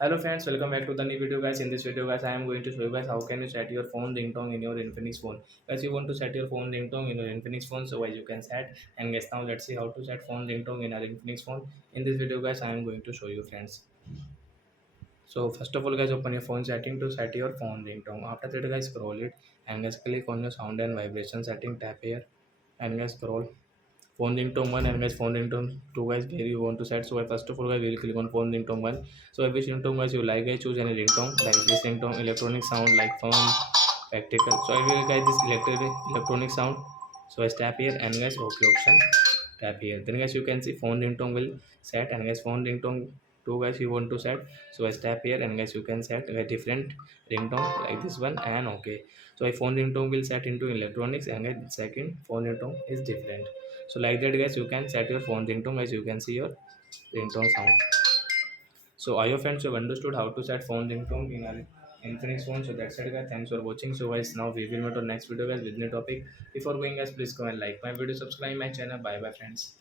Hello friends, welcome back to the new video guys. In this video guys, I am going to show you guys how can you set your phone ringtone in your Infinix phone. Guys, you want to set your phone ringtone in your Infinix phone, so guys you can set. And guys, now let's see how to set phone ringtone in our Infinix phone. In this video guys, I am going to show you friends. So first of all guys, open your phone setting to set your phone ringtone. After that guys, scroll it and guys click on your sound and vibration setting, tap here and guys scroll phone ringtone 1 and guys phone ringtone 2 guys where you want to set. So first of all guys we will click on phone ringtone 1. So which ringtone guys you like, guys choose any ringtone like this ringtone, electronic sound like phone, practical. So I will guys this electronic sound. So I tap here and guys okay option, tap here. Then guys you can see phone ringtone will set and guys phone ringtone 2 guys you want to set. So I tap here and guys you can set a different ringtone like this one and okay. So a phone ringtone will set into electronics and guys second phone ringtone is different. So like that guys you can set your phone ringtone, guys you can see your ringtone sound. So I hope friends you have understood how to set phone ringtone in our Infinix phone. So that's it guys, thanks for watching. So guys now we will meet on next video guys with new topic. Before going guys, please go and like my video, subscribe my channel. Bye bye friends.